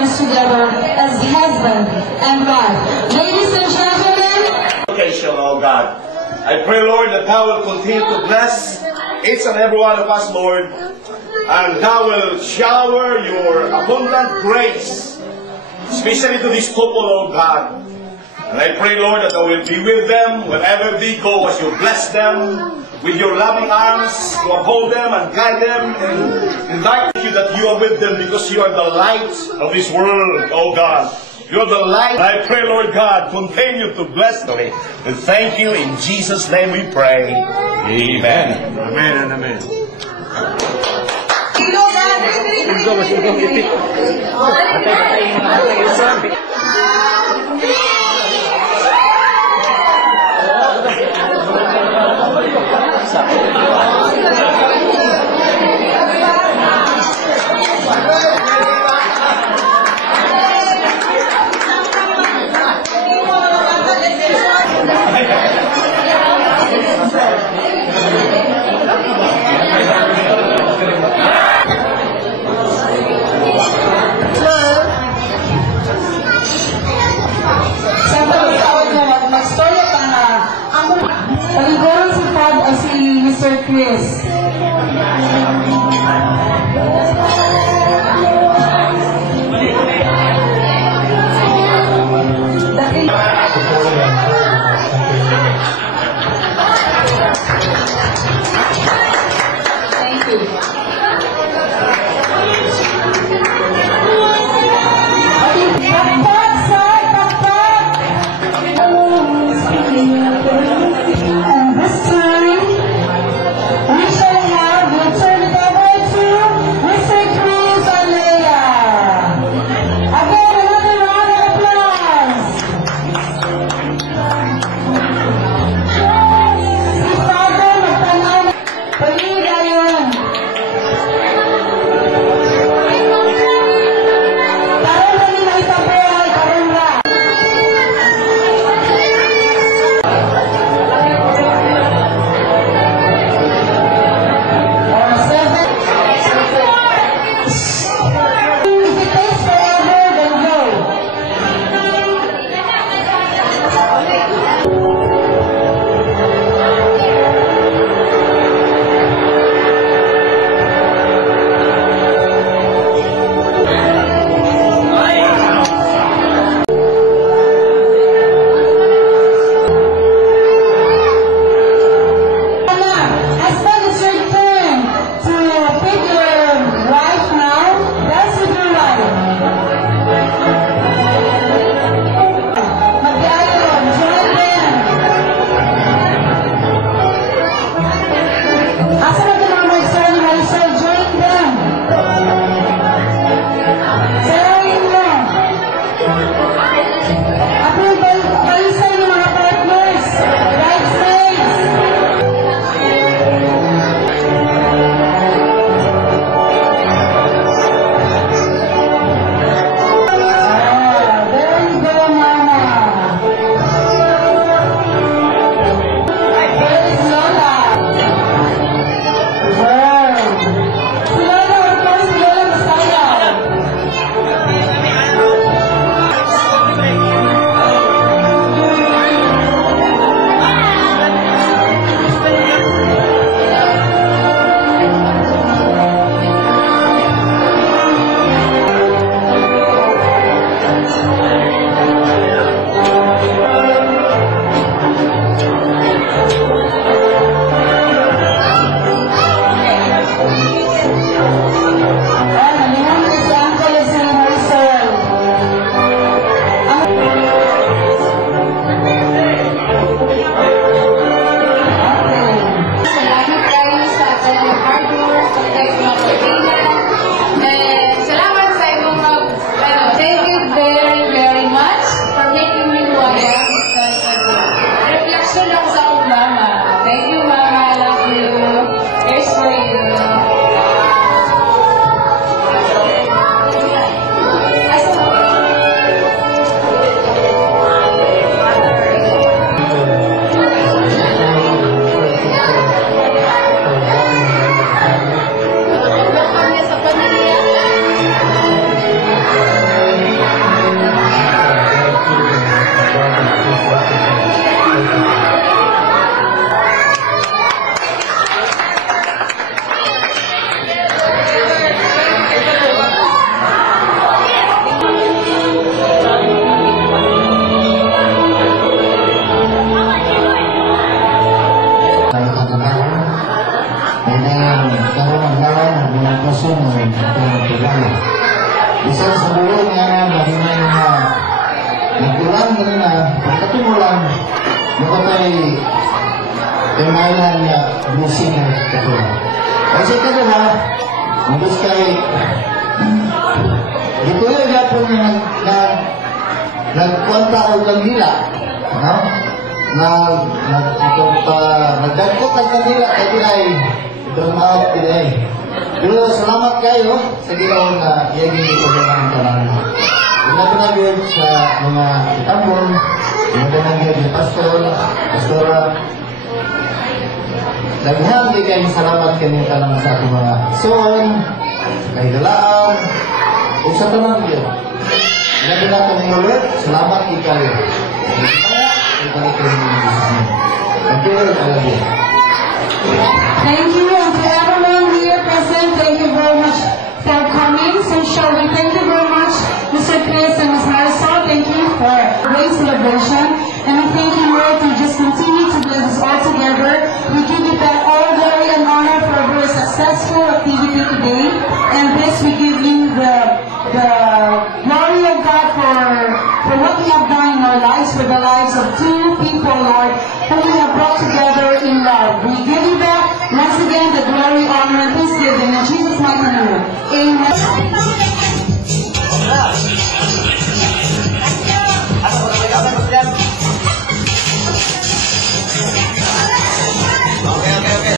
us together as husband and wife. Ladies and gentlemen, oh God, I pray, Lord, that Thou will continue to bless each and every one of us, Lord, and Thou will shower Your abundant grace, especially to this couple, oh God. And I pray, Lord, that Thou will be with them wherever they go, as You bless them with Your loving arms to uphold them and guide them, and invite You that You are with them, because You are the light of this world, oh God. You are the light. I pray, Lord God, continue to bless them. And thank You. In Jesus' name we pray. Amen. Amen and amen. lang kanina, pagkatungo lang, ako kay mailan niya blue singer ito. Kasi ito ha, nabos kay ito yung gapon niya nagkwanta o kandila, no? Nagdagkot ang kandila kay tinay drown out tinay. Pero salamat kayo sa ginoon na iyagin ito ng tanan. Pinagod sa mga itambon, pinagod ni pastora. Daghan di kayong salamat kami tanang sa ating mga son, kahigalaan, o sa tanang yun. Pinagod natin ng ulit, salamat di kayo. Ibalik kayo ng mga disney. Thank you, I love you. Thank you, and to everyone here present, thank you very much for coming. So shall we thank you very much, Mr. Chris and Ms. Marisol. Thank you for a great celebration. And we thank you, Lord, to just continue to bless us all together. We give you back all glory and honor for a very successful activity today. And this we give you the glory of God for what we have done in our lives, for the lives of two people, Lord, whom we have brought together in love. We give you back once again the glory